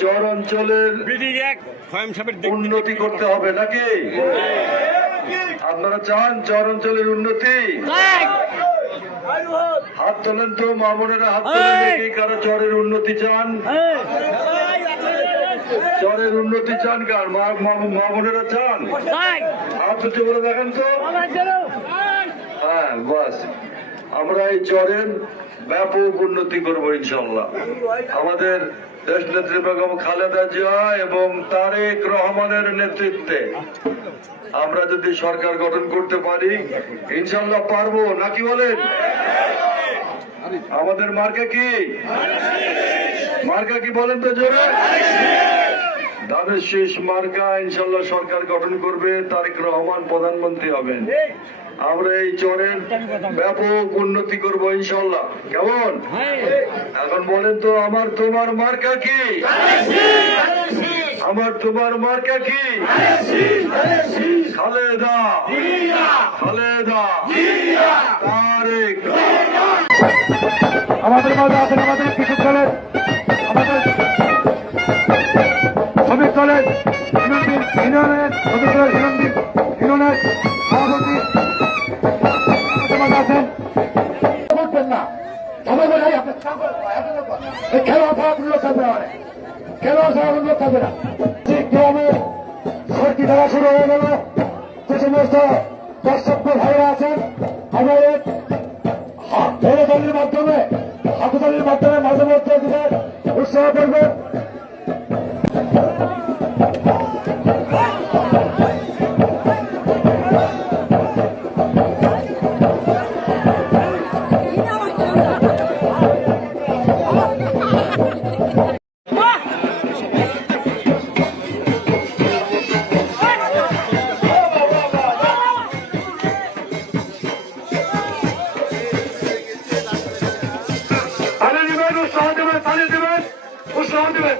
চর অঞ্চলের বিল্ডিং এক খয়াম সাহেবের দিক উন্নতি করতে হবে নাকি? আপনারা চান চর অঞ্চলের উন্নতি? হাত তোলেন তো মামুনেরা হাত তোলেন কারও চরের উন্নতি চান। চরের উন্নতি চান কার? মামুনেরা চান? হাত উঁচু করে দেখেন তো। হ্যাঁ বাস। আমরা এই চরের ব্যাপক উন্নতি করব ইনশাল্লাহ। আমাদের দেশ নেত্রী বেগম খালেদা জিয়া এবং তারেক রহমানের নেতৃত্বে। আমরা যদি সরকার গঠন করতে পারি ইনশাল্লাহ পারব। নাকি বলেন? আমাদের মার্কা কি? মার্কা কি বলেন তো জোরে? ধানের শেষ মার্কা ইনশাল্লাহ সরকার গঠন করবে তারেক রহমান প্রধানমন্ত্রী হবেন। আমরা এই চরের ব্যাপক উন্নতি করব ইনশাল্লাহ কেমন? এখন বলেন তো আমার তোমার মার্কা কি? আমার তোমার মার্কা কি? খালেদা। খালেদা। তারেক। আমাদের মাঝে আছেন আমাদের কৃষক দলের আমাদের ইউনিয়ন ইউনিয়নের সভাপতি আছেন। করবেন না। তবে বলাই আপনার ছাড়া থাকবে না। মানে। ছাড়া থাকবে না। ঠিক গ্রামে সরকি খেলা শুরু হয়ে গেল যে সমস্ত দর্শক ভাইরা আছেন আমাদের ভোটদানের মাধ্যমে হাততালির মাধ্যমে মাঝে মধ্যে উৎসাহ করবে ஆண்டு